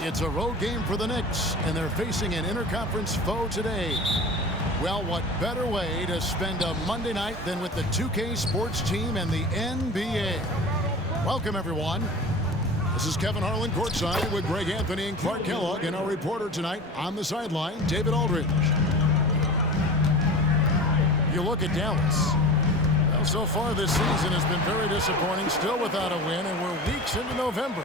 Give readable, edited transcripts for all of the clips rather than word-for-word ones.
It's a road game for the Knicks, and they're facing an interconference foe today. Well, what better way to spend a Monday night than with the 2K Sports team and the NBA? Welcome, everyone. This is Kevin Harlan courtside with Greg Anthony and Clark Kellogg, and our reporter tonight on the sideline, David Aldridge. You look at Dallas. Well, so far this season has been very disappointing, still without a win, and we're weeks into November.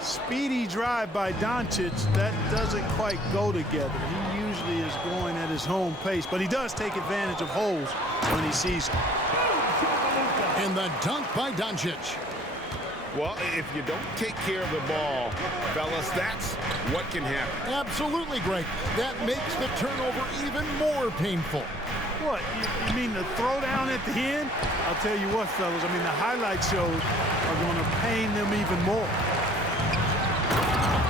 Speedy drive by Doncic, that doesn't quite go together. He usually is going at his home pace, but he does take advantage of holes when he sees them. And the dunk by Doncic. Well, if you don't take care of the ball, fellas, that's what can happen. Absolutely, Greg. That makes the turnover even more painful. What, you mean the throwdown at the end? I'll tell you what, fellas, I mean, the highlight shows are going to pain them even more.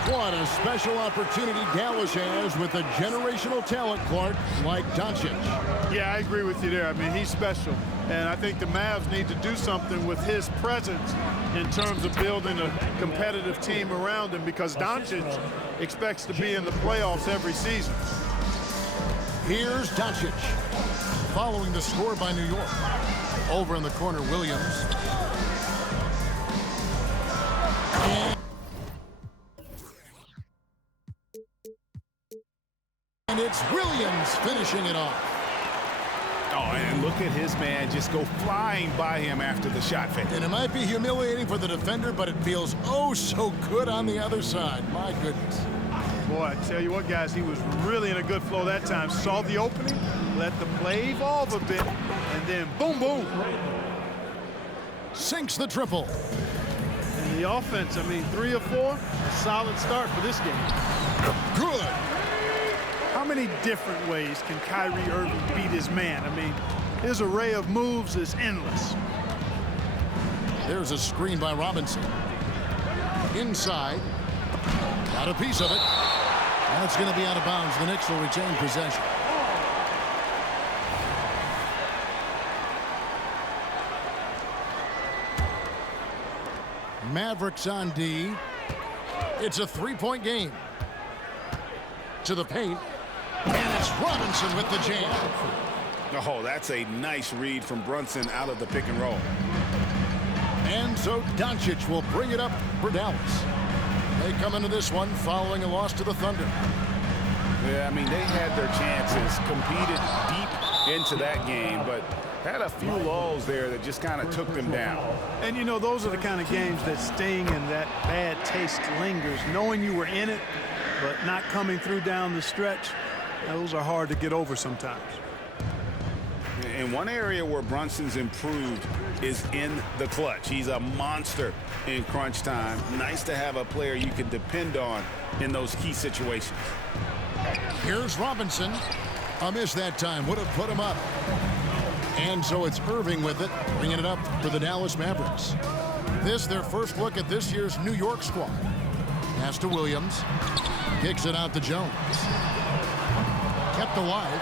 What a special opportunity Dallas has with a generational talent, Clark, like Doncic. Yeah, I agree with you there. I mean, he's special. And I think the Mavs need to do something with his presence in terms of building a competitive team around him, because Doncic expects to be in the playoffs every season. Here's Doncic. Following the score by New York. Over in the corner, Williams. And it's Williams finishing it off. Oh, and look at his man just go flying by him after the shot fake. And it might be humiliating for the defender, but it feels oh so good on the other side. My goodness. Boy, I tell you what, guys, he was really in a good flow that time. Saw the opening, let the play evolve a bit, and then boom, boom. Sinks the triple. And the offense, I mean, 3 of 4, a solid start for this game. Good. How many different ways can Kyrie Irving beat his man? I mean, his array of moves is endless. There's a screen by Robinson. Inside. Got a piece of it. That's going to be out of bounds. The Knicks will retain possession. Mavericks on D. It's a three-point game. To the paint. And it's Robinson with the jam. Oh, that's a nice read from Brunson out of the pick and roll. And so Doncic will bring it up for Dallas. They come into this one following a loss to the Thunder. Yeah, I mean, they had their chances, competed deep into that game, but had a few lulls there that just kind of took them down. And, you know, those are the kind of games that sting and that bad taste lingers. Knowing you were in it, but not coming through down the stretch, those are hard to get over sometimes. And one area where Brunson's improved is in the clutch. He's a monster in crunch time. Nice to have a player you can depend on in those key situations. Here's Robinson. A miss that time. Would have put him up. And so it's Irving with it, bringing it up for the Dallas Mavericks. This their first look at this year's New York squad. Pass to Williams. Kicks it out to Jones. Kept alive.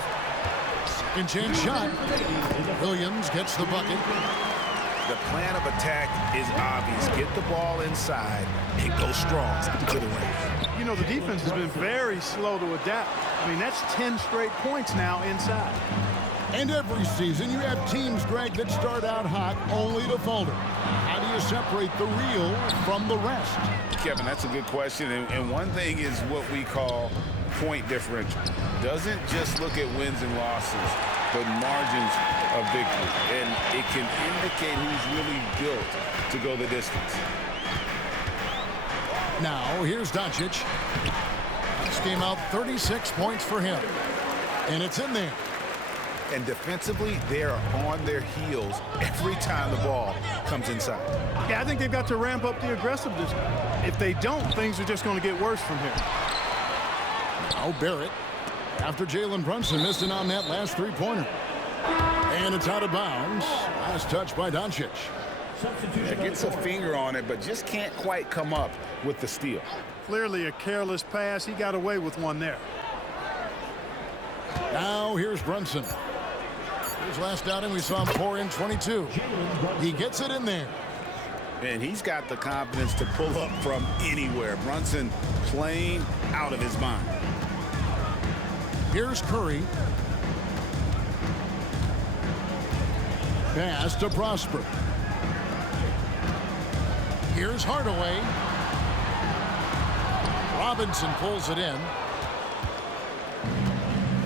Second chance shot. Williams gets the bucket. The plan of attack is obvious. Get the ball inside and go strong to the ring. You know, the defense has been very slow to adapt. I mean, that's 10 straight points now inside. And every season you have teams, Greg, that start out hot only to falter. How do you separate the real from the rest? Kevin, that's a good question. And one thing is what we call point differential. Doesn't just look at wins and losses, but margins of victory. And it can indicate who's really built to go the distance. Now, here's Doncic. This game out 36 points for him. And it's in there. And defensively, they are on their heels every time the ball comes inside. Yeah, I think they've got to ramp up the aggressiveness. If they don't, things are just going to get worse from here. Now Barrett, after Jalen Brunson missed it on that last three-pointer. And it's out of bounds. Last touch by Doncic. Yeah, gets a finger on it, but just can't quite come up with the steal. Clearly a careless pass. He got away with one there. Now here's Brunson. His last outing, we saw him pour in 22. He gets it in there. And he's got the confidence to pull up from anywhere. Brunson playing out of his mind. Here's Curry. Pass to Prosper. Here's Hardaway. Robinson pulls it in.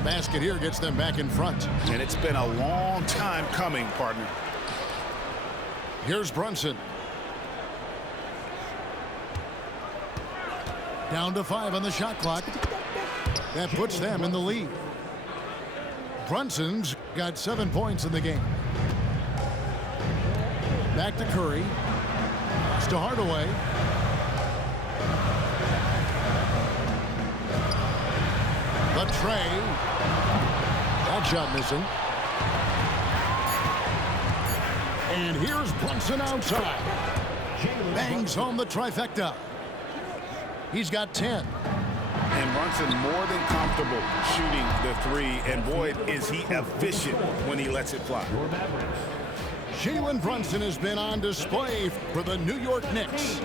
Basket here gets them back in front. And it's been a long time coming, partner. Here's Brunson. Down to 5 on the shot clock. That puts them in the lead. Brunson's got 7 points in the game. Back to Curry. Pass to Hardaway. The tray. That shot missing. And here's Brunson outside. Bangs home the trifecta. He's got 10. And Brunson more than comfortable shooting the three. And boy, is he efficient when he lets it fly. Jalen Brunson has been on display for the New York Knicks.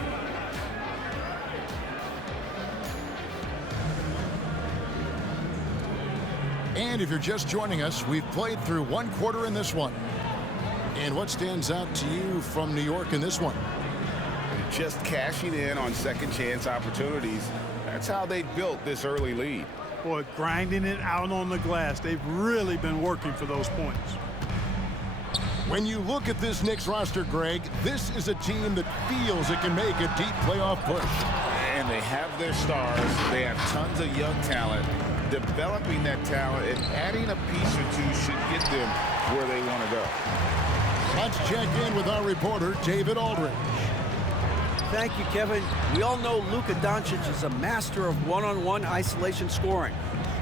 And if you're just joining us, we've played through 1 quarter in this one. And what stands out to you from New York in this one? Just cashing in on second chance opportunities. That's how they built this early lead. Boy, grinding it out on the glass. They've really been working for those points. When you look at this Knicks roster, Greg, this is a team that feels it can make a deep playoff push. And they have their stars. They have tons of young talent. Developing that talent and adding a piece or two should get them where they want to go. Let's check in with our reporter, David Aldridge. Thank you, Kevin. We all know Luka Doncic is a master of one-on-one isolation scoring.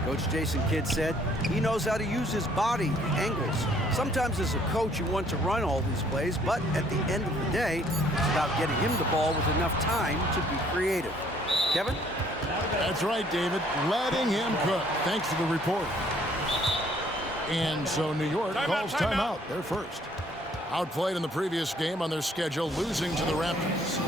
Coach Jason Kidd said he knows how to use his body and angles. Sometimes as a coach, you want to run all these plays, but at the end of the day, it's about getting him the ball with enough time to be creative. Kevin? That's right, David. Letting him cook. Thanks to the report. And so New York calls timeout. They're first. Outplayed in the previous game on their schedule, losing to the Raptors.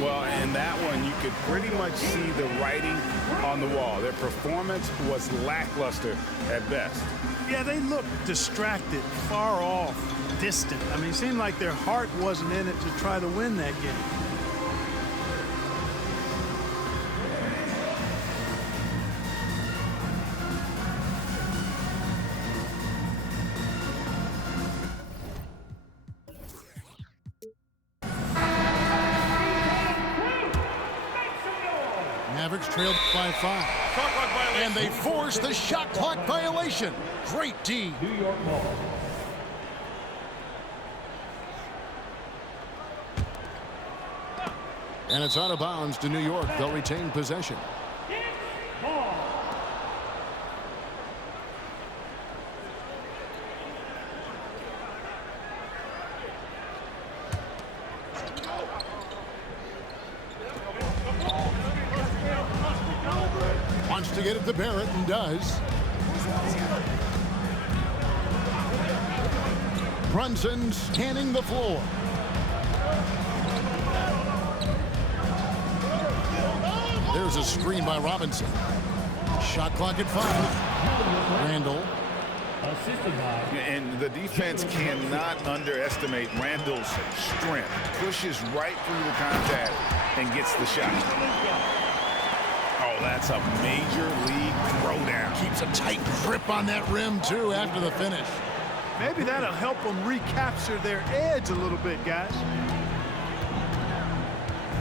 Well, in that one, you could pretty much see the writing on the wall. Their performance was lackluster at best. Yeah, they looked distracted, far off, distant. I mean, it seemed like their heart wasn't in it to try to win that game. Mavericks trailed by 5. And they force the shot clock violation. Great D. New York ball. And it's out of bounds to New York. They'll retain possession. Wants to get it to Barrett and does. Brunson scanning the floor. There's a screen by Robinson. Shot clock at 5. Randall. And the defense cannot underestimate Randall's strength. Pushes right through the contact and gets the shot. Oh, that's a major league throwdown. Keeps a tight grip on that rim, too, after the finish. Maybe that'll help them recapture their edge a little bit, guys.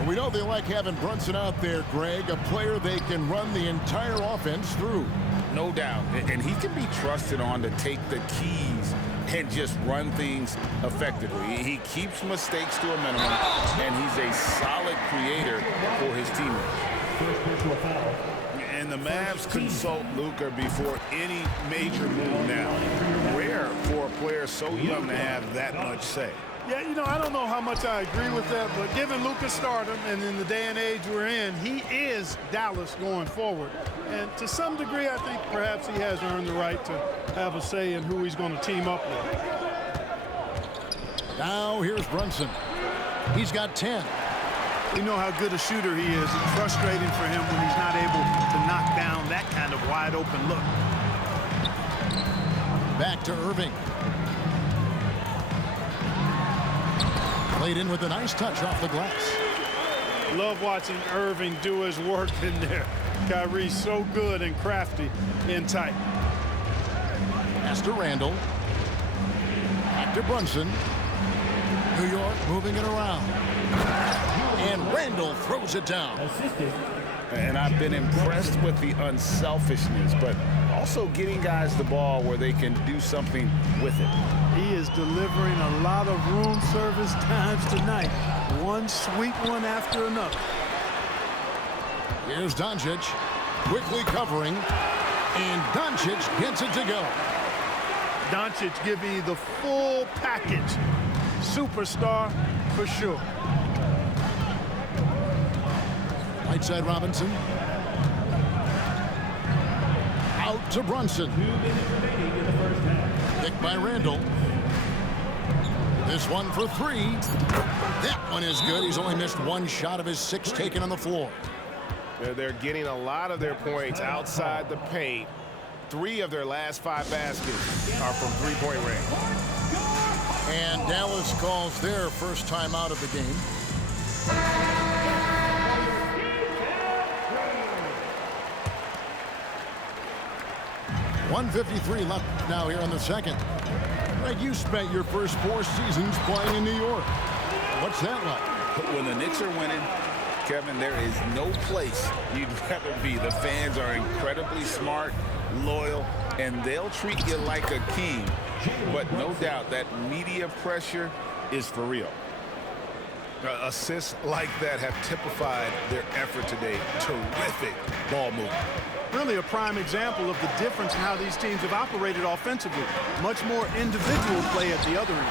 We know they like having Brunson out there, Greg, a player they can run the entire offense through. No doubt. And he can be trusted on to take the keys and just run things effectively. He keeps mistakes to a minimum, and he's a solid creator for his teammates. And the Mavs consult Luka before any major move now. Rare for a player so young to have that much say. Yeah, you know, I don't know how much I agree with that, but given Luka's stardom and in the day and age we're in, he is Dallas going forward. And to some degree, I think perhaps he has earned the right to have a say in who he's going to team up with. Now here's Brunson. He's got 10. We know how good a shooter he is. It's frustrating for him when he's not able to knock down that kind of wide open look. Back to Irving. Played in with a nice touch off the glass. Love watching Irving do his work in there. Kyrie's so good and crafty in tight. Pass to Randall. Back to Brunson. New York moving it around. And Randall throws it down. And I've been impressed with the unselfishness, but also getting guys the ball where they can do something with it. He is delivering a lot of room service times tonight. One sweet one after another. Here's Doncic, quickly covering, and Doncic gets it to go. Doncic giving you the full package. Superstar for sure. Right side Robinson. Out to Brunson. Picked by Randall. This one for three. That one is good. He's only missed one shot of his 6 taken on the floor. They're getting a lot of their points outside the paint. 3 of their last 5 baskets are from three-point range. And Dallas calls their first time out of the game. .153 left now here in the second. Greg, you spent your first 4 seasons playing in New York. What's that like? When the Knicks are winning, Kevin, there is no place you'd rather be. The fans are incredibly smart, loyal, and they'll treat you like a king. But no doubt that media pressure is for real. Assists like that have typified their effort today. Terrific ball movement. Really a prime example of the difference in how these teams have operated offensively. Much more individual play at the other end.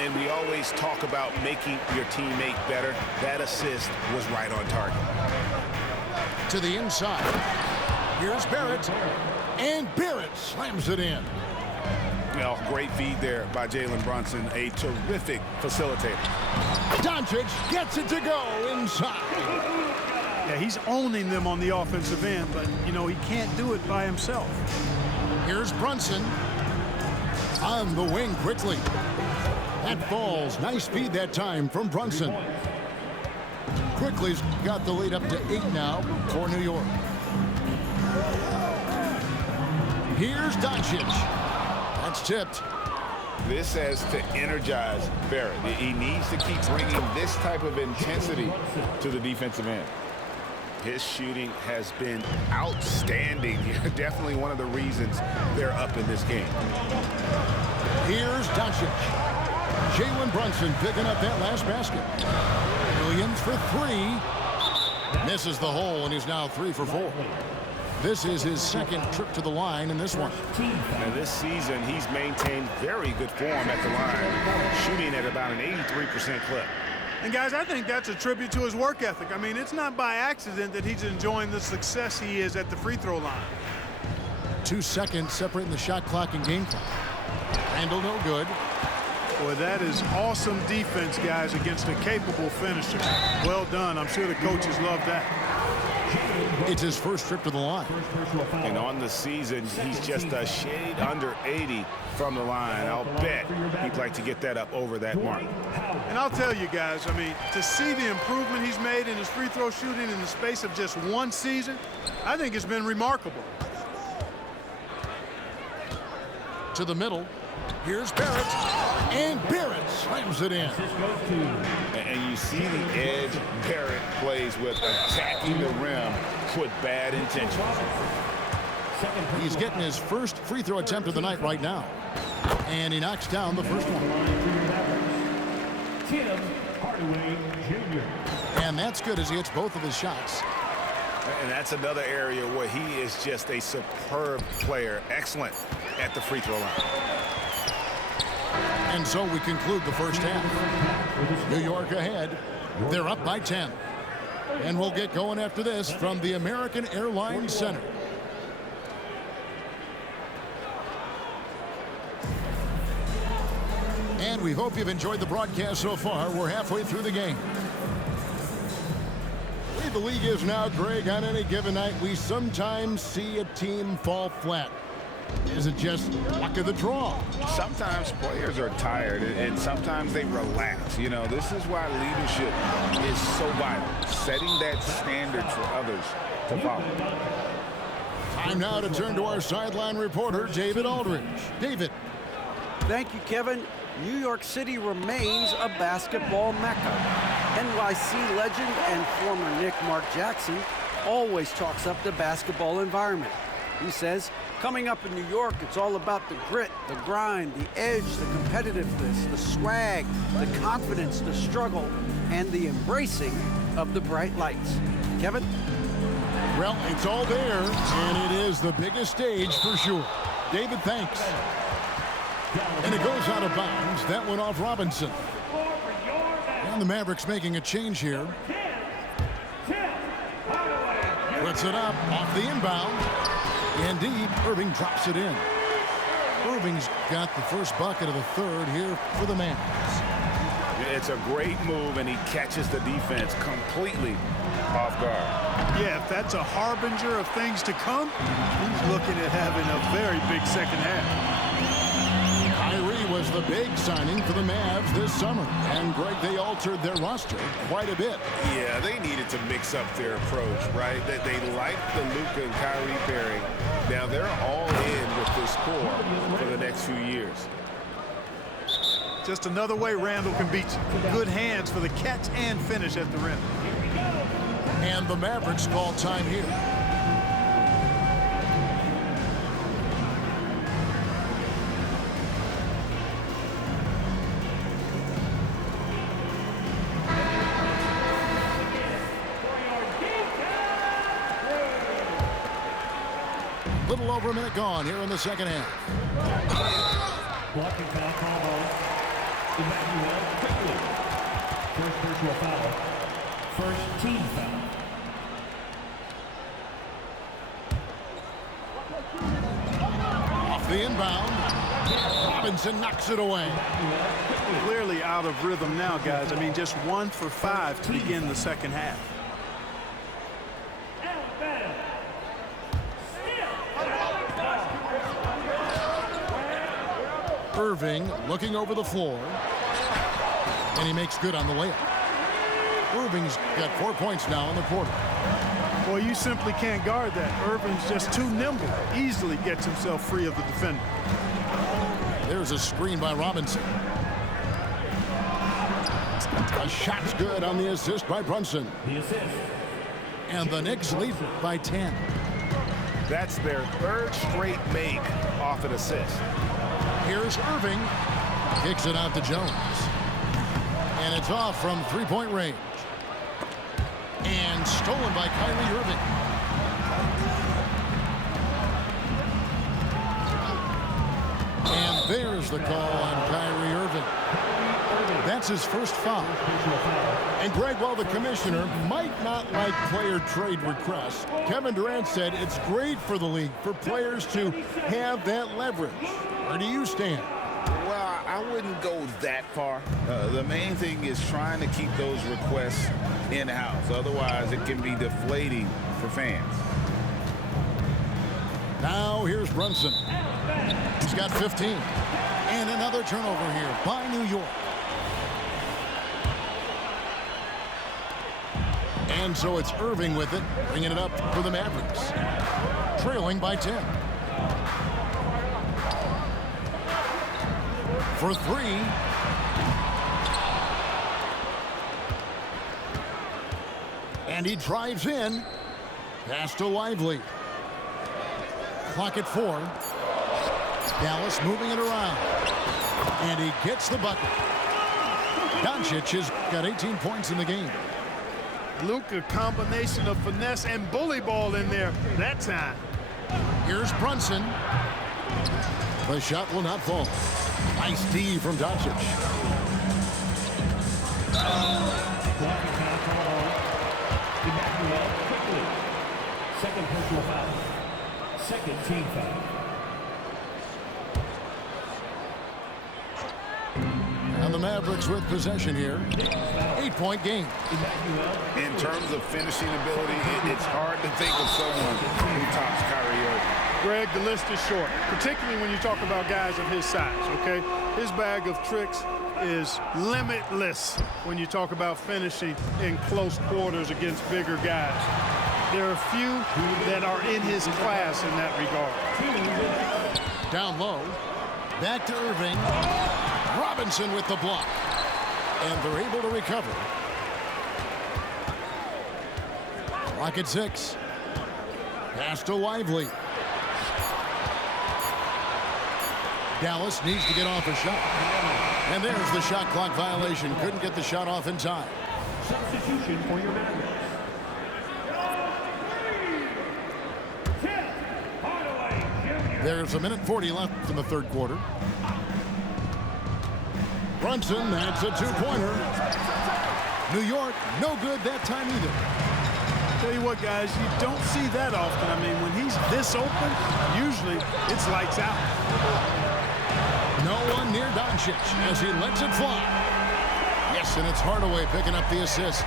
And we always talk about making your teammate better. That assist was right on target. To the inside. Here's Barrett. And Barrett slams it in. Well, great feed there by Jalen Brunson. A terrific facilitator. Doncic gets it to go inside. Yeah, he's owning them on the offensive end, but, you know, he can't do it by himself. Here's Brunson. On the wing quickly. That falls. Nice feed that time from Brunson. Quickly's got the lead up to 8 now for New York. Here's Doncic. That's tipped. This has to energize Barrett. He needs to keep bringing this type of intensity to the defensive end. His shooting has been outstanding. Definitely one of the reasons they're up in this game. Here's Doncic. Jalen Brunson picking up that last basket. Williams for 3. Misses the hole, and he's now 3 for 4. This is his second trip to the line in this one. And this season, he's maintained very good form at the line, shooting at about an 83% clip. And, guys, I think that's a tribute to his work ethic. I mean, it's not by accident that he's enjoying the success he is at the free throw line. 2 seconds separating the shot clock and game clock. Randall no good. Boy, that is awesome defense, guys, against a capable finisher. Well done. I'm sure the coaches love that. It's his first trip to the line. And on the season, he's just a shade under 80 from the line. I'll bet he'd like to get that up over that mark. And I'll tell you guys, I mean, to see the improvement he's made in his free throw shooting in the space of just 1 season, I think it's been remarkable. To the middle. Here's Barrett. And Barrett slams it in. And you see the edge Barrett plays with, attacking the rim with bad intentions. He's getting his first free throw attempt of the night right now. And he knocks down the first one. Tim Hardaway Jr. And that's good as he hits both of his shots. And that's another area where he is just a superb player. Excellent at the free throw line. And so we conclude the first half. New York ahead. They're up by 10. And we'll get going after this from the American Airlines Center. And we hope you've enjoyed the broadcast so far. We're halfway through the game. The way the league is now, Greg, on any given night, we sometimes see a team fall flat. Is it just luck of the draw? Sometimes players are tired and sometimes they relax. You know, this is why leadership is so vital, setting that standard for others to follow. Time now to turn to our sideline reporter, David Aldridge. David. Thank you, Kevin. New York City remains a basketball mecca. NYC legend and former Knick Mark Jackson always talks up the basketball environment. He says, coming up in New York, it's all about the grit, the grind, the edge, the competitiveness, the swag, the confidence, the struggle, and the embracing of the bright lights. Kevin? Well, it's all there, and it is the biggest stage for sure. David, thanks. And it goes out of bounds. That went off Robinson. And the Mavericks making a change here. Puts it up off the inbound. Indeed, Irving drops it in. Irving's got the first bucket of the third here for the Mavs. It's a great move, and he catches the defense completely off guard. Yeah, if that's a harbinger of things to come, he's looking at having a very big second half. Kyrie was the big signing for the Mavs this summer. And, Greg, they altered their roster quite a bit. Yeah, they needed to mix up their approach, right? They liked the Luka and Kyrie pairing. Now they're all in with this core for the next few years. Just another way Randall can beat you. Good hands for the catch and finish at the rim. And the Mavericks call time here. Little over a minute gone here in the second half. Blocking foul call on Emmanuel Quickly. First personal foul. First team foul. Off the inbound. Robinson knocks it away. Clearly out of rhythm now, guys. I mean, just 1 for 5 to begin the second half. Irving looking over the floor. And he makes good on the layup. Irving's got 4 points now in the quarter. Boy, you simply can't guard that. Irving's just too nimble. Easily gets himself free of the defender. There's a screen by Robinson. A shot's good on the assist by Brunson. The assist. And the Knicks lead by 10. That's their third straight make off an assist. Here's Irving. Kicks it out to Jones. And it's off from three-point range. And stolen by Kyrie Irving. And there's the call on Kyrie Irving. That's his first foul. And Greg, while the commissioner might not like player trade requests, Kevin Durant said it's great for the league for players to have that leverage. Where do you stand? Well, I wouldn't go that far. The main thing is trying to keep those requests in-house. Otherwise, it can be deflating for fans. Now here's Brunson. He's got 15. And another turnover here by New York. And so it's Irving with it, bringing it up for the Mavericks. Trailing by 10. For three. And he drives in. Pass to Lively. Clock at 4. Dallas moving it around. And he gets the bucket. Doncic has got 18 points in the game. Luka, combination of finesse and bully ball in there that time. Here's Brunson. The shot will not fall. Nice D from Doncic. Blocking foul call on Emmanuel Quickly. Second personal foul. Second team foul. Mavericks with possession here. 8-point game. In terms of finishing ability, it's hard to think of someone who tops Kyrie Irving. Greg, the list is short, particularly when you talk about guys of his size, okay? His bag of tricks is limitless when you talk about finishing in close quarters against bigger guys. There are few that are in his class in that regard. Down low. Back to Irving. Robinson with the block. And they're able to recover. Clock at 6. Pass to Lively. Dallas needs to get off a shot. And there's the shot clock violation. Couldn't get the shot off in time. Substitution for your Mavericks. There's 1:40 left in the third quarter. Brunson, that's a two-pointer. New York, no good that time either. Tell you what, guys, you don't see that often. I mean, when he's this open, usually it's lights out. No one near Doncic as he lets it fly. Yes, and it's Hardaway picking up the assist.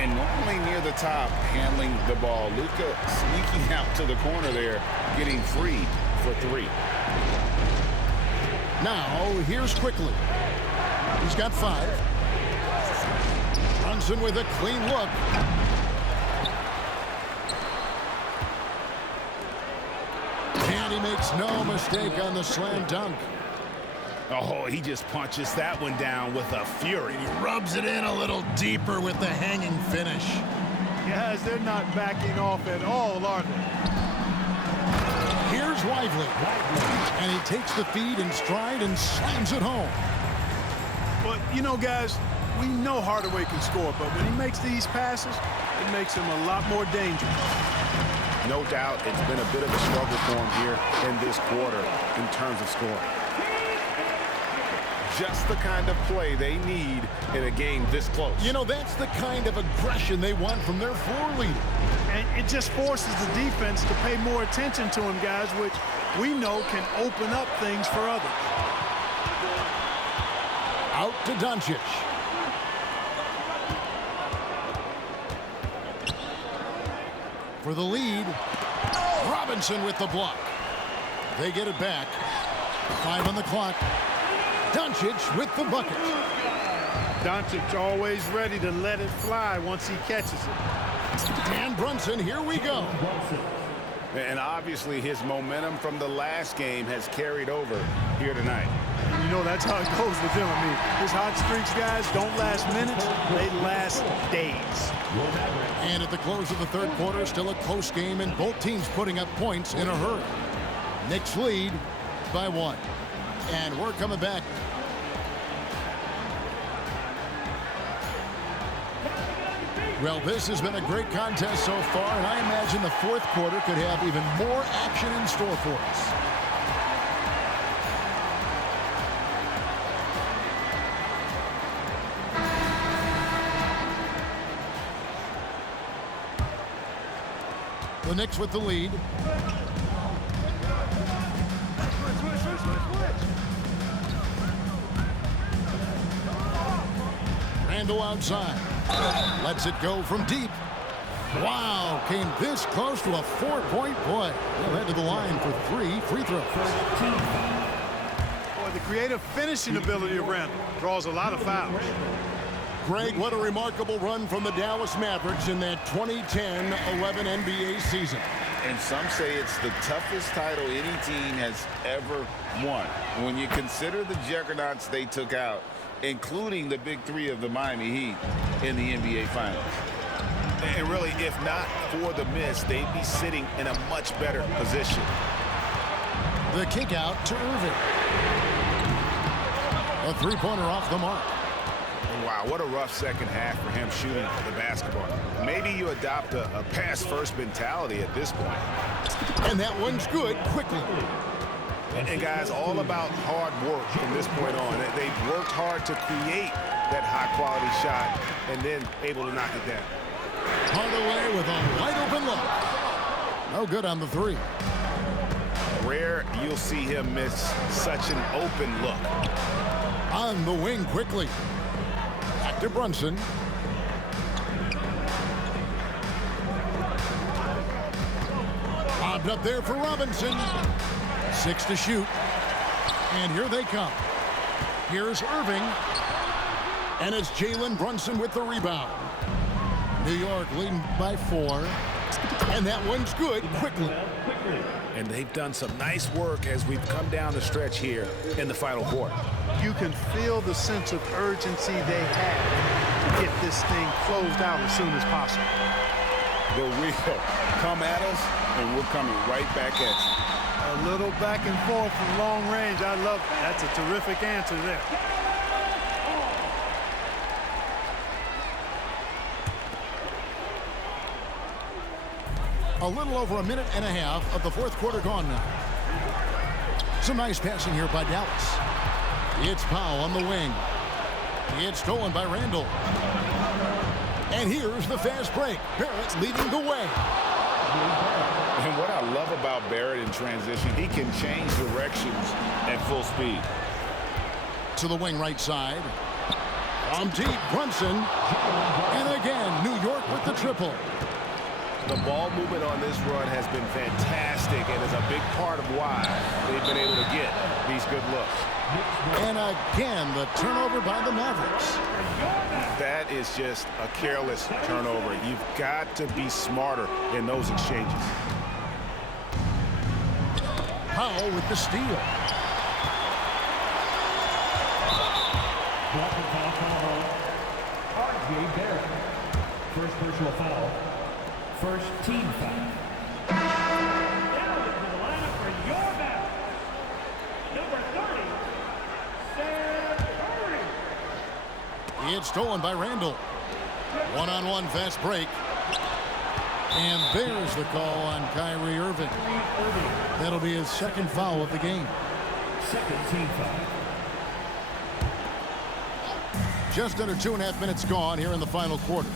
And normally near the top, handling the ball. Luka sneaking out to the corner there, getting free for 3. Now, here's Quickly. He's got 5. Brunson with a clean look. And he makes no mistake on the slam dunk. Oh, he just punches that one down with a fury. He rubs it in a little deeper with the hanging finish. Guys, they're not backing off at all, are they? Here's Lively. And he takes the feed in stride and slams it home. But, you know, guys, we know Hardaway can score, but when he makes these passes, it makes him a lot more dangerous. No doubt it's been a bit of a struggle for him here in this quarter in terms of scoring. Just the kind of play they need in a game this close. You know, that's the kind of aggression they want from their floor leader. And it just forces the defense to pay more attention to him, guys, which we know can open up things for others. Out to Doncic. For the lead, Robinson with the block. They get it back. 5 on the clock. Doncic with the bucket. Doncic always ready to let it fly once he catches it. And Brunson, here we go. And obviously his momentum from the last game has carried over here tonight. You know, that's how it goes with him. I mean, his hot streaks, guys, don't last minutes. They last days. And at the close of the third quarter, still a close game, and both teams putting up points in a hurry. Knicks lead by 1. And we're coming back. Well, this has been a great contest so far, and I imagine the fourth quarter could have even more action in store for us. The Knicks with the lead. Randle outside. Lets it go from deep. Wow, came this close to a 4-point play. He'll head to the line for 3 free throws. Boy, the creative finishing ability of Randle draws a lot of fouls. Greg, what a remarkable run from the Dallas Mavericks in that 2010-11 NBA season. And some say it's the toughest title any team has ever won. When you consider the juggernauts they took out, including the big 3 of the Miami Heat in the NBA Finals. And really, if not for the miss, they'd be sitting in a much better position. The kick out to Irving. A 3-pointer off the mark. Wow, what a rough second half for him shooting the basketball. Maybe you adopt a pass-first mentality at this point. And that one's good quickly. And guys, all about hard work from this point on. They've worked hard to create that high-quality shot and then able to knock it down. Hardaway with a wide-open look. No good on the 3. Rare you'll see him miss such an open look. On the wing quickly. Back to Brunson. Lobbed up there for Robinson. 6 to shoot. And here they come. Here's Irving. And it's Jalen Brunson with the rebound. New York leading by 4. And that one's good quickly. And they've done some nice work as we've come down the stretch here in the final quarter. You can feel the sense of urgency they have to get this thing closed out as soon as possible. The wheel come at us, and we're coming right back at you. A little back and forth from long range. I love it. That's a terrific answer there. A little over a minute and a half of the fourth quarter gone now. Some nice passing here by Dallas. It's Powell on the wing. It's stolen by Randall. And here's the fast break. Barrett leading the way. And what I love about Barrett in transition, he can change directions at full speed. To the wing right side. From deep, Brunson. And again, New York with the triple. The ball movement on this run has been fantastic and is a big part of why they've been able to get these good looks. And again, the turnover by the Mavericks. That is just a careless turnover. You've got to be smarter in those exchanges. Powell with the steal. R.J. Barrett. First personal foul. First team foul. Down into the lineup for your battle. Number 30, Seth Curry. It's stolen by Randall. One-on-one fast break. And there's the call on Kyrie Irving. That'll be his second foul of the game. Second team foul. Just under 2.5 minutes gone here in the final quarter.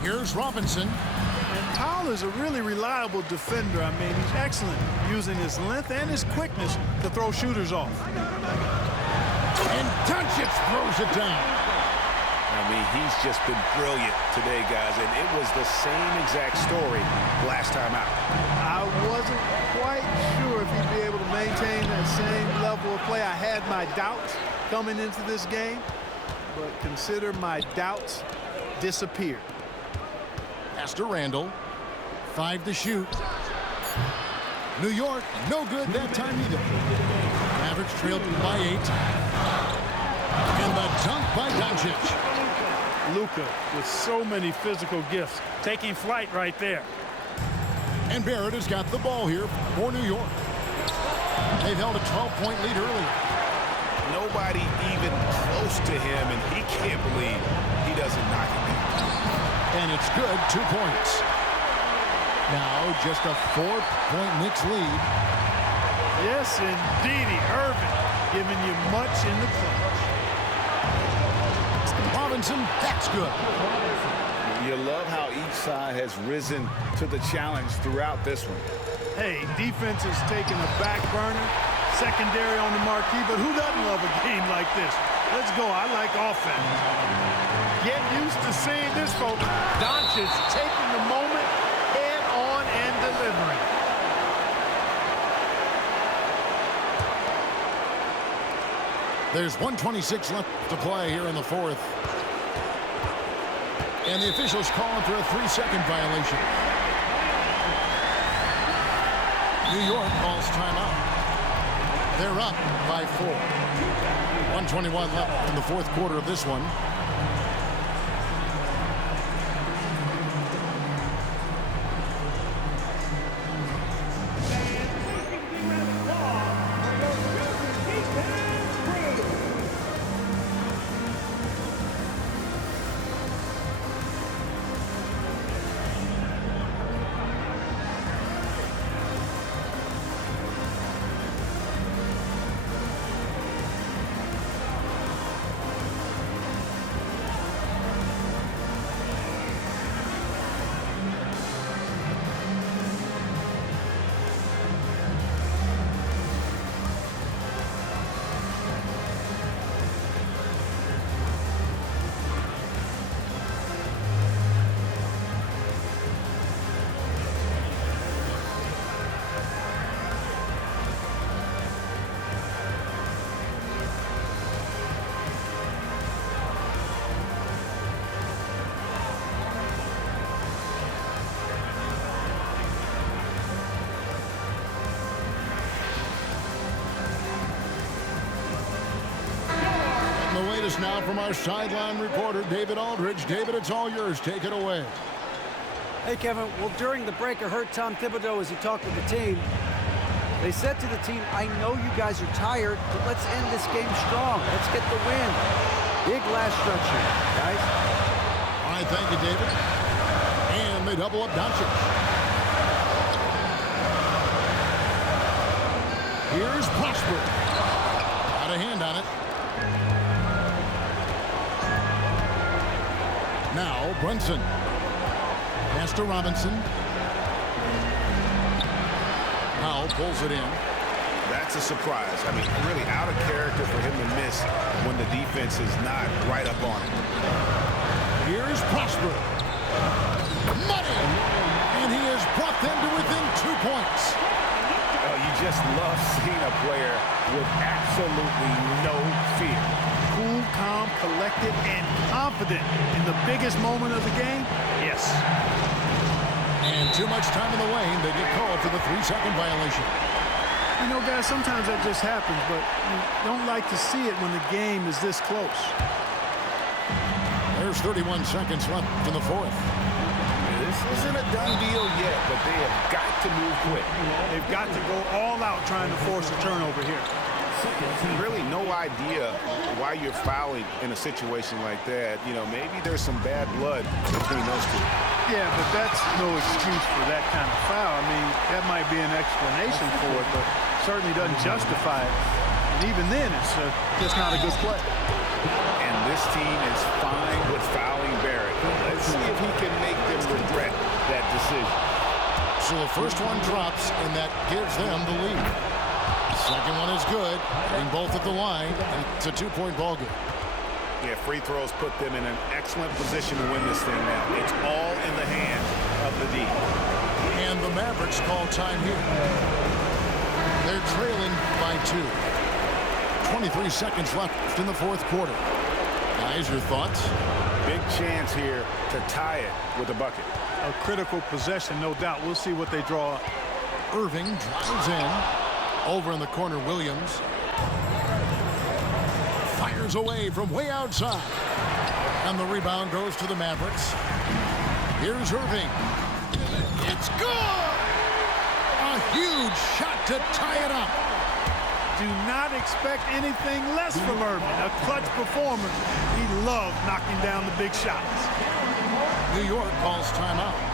Here's Robinson. And Powell is a really reliable defender. I mean, he's excellent using his length and his quickness to throw shooters off. And Doncic throws it down. I mean, he's just been brilliant today, guys, and it was the same exact story last time out. I wasn't quite sure if he'd be able to maintain that same level of play. I had my doubts coming into this game, but consider my doubts disappeared. Pass to Randall. 5 to shoot. New York, no good that time either. Mavericks trailed by 8. And the dunk by Doncic. Luka with so many physical gifts, taking flight right there. And Barrett has got the ball here for New York. They've held a 12-point lead earlier. Nobody even close to him, and he can't believe he doesn't knock it down. And it's good, 2 points. Now just a 4-point Knicks lead. Yes, indeedy. Irving giving you much in the clutch. Robinson, that's good. You love how each side has risen to the challenge throughout this one. Hey, defense is taking a back burner, secondary on the marquee, but who doesn't love a game like this? Let's go. I like offense. Get used to seeing this, folks. Doncic taking the moment head on and delivering. There's 1:26 left to play here in the fourth. And the officials calling for a 3-second violation. New York calls timeout. They're up by 4. 1:21 left in the fourth quarter of this one. this now from our sideline reporter, David Aldridge. David, it's all yours. Take it away. Hey, Kevin. Well, during the break, I heard Tom Thibodeau as he talked with the team. They said to the team, I know you guys are tired, but let's end this game strong. Let's get the win. Big last stretch here, guys. All right, thank you, David. And they double up Doncic. Here's Prosper. Got a hand on it. Now Brunson. Pass to Robinson. Powell pulls it in. That's a surprise. I mean, really out of character for him to miss when the defense is not right up on him. Here's Prosper. Money! And he has brought them to within 2 points. You just love seeing a player with absolutely no fear. Cool, calm, collected, and confident in the biggest moment of the game. Yes. And too much time in the lane. They get called for the 3-second violation. You know, guys, sometimes that just happens, but you don't like to see it when the game is this close. There's 31 seconds left in the fourth. This isn't a done deal yet, but they have got to move quick. They've got to go all out trying to force a turnover here. Really no idea why you're fouling in a situation like that. You know, maybe there's some bad blood between those two. Yeah, but that's no excuse for that kind of foul. I mean, that might be an explanation for it, but certainly doesn't justify it. And even then, it's just not a good play. And this team is fine with fouling Barrett. Let's see if he can make them regret that decision. So the first one drops, and that gives them the lead. Second one is good. Getting both at the line. It's a 2-point ball game. Yeah, free throws put them in an excellent position to win this thing now. It's all in the hands of the D. And the Mavericks call time here. They're trailing by 2. 23 seconds left in the fourth quarter. Guys, your thoughts? Big chance here to tie it with a bucket. A critical possession, no doubt. We'll see what they draw up. Irving drives in. Over in the corner, Williams. Fires away from way outside. And the rebound goes to the Mavericks. Here's Irving. It's good! A huge shot to tie it up. Do not expect anything less from Irving. A clutch performer. He loved knocking down the big shots. New York calls timeout.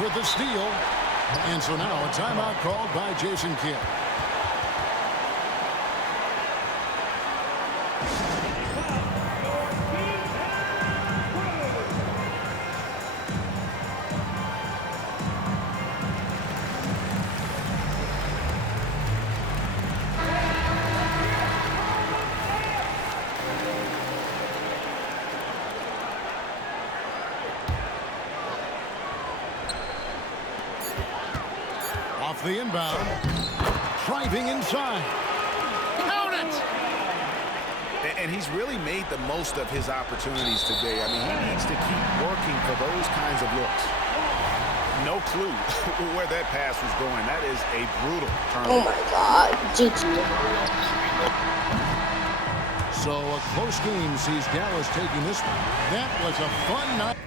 With the steal. And so now a timeout called by Jason Kidd. Off the inbound. Driving inside. Count it! And he's really made the most of his opportunities today. I mean, he needs to keep working for those kinds of looks. No clue where that pass was going. That is a brutal turnover. Oh my God, GG. So a close game sees Dallas taking this one. That was a fun night.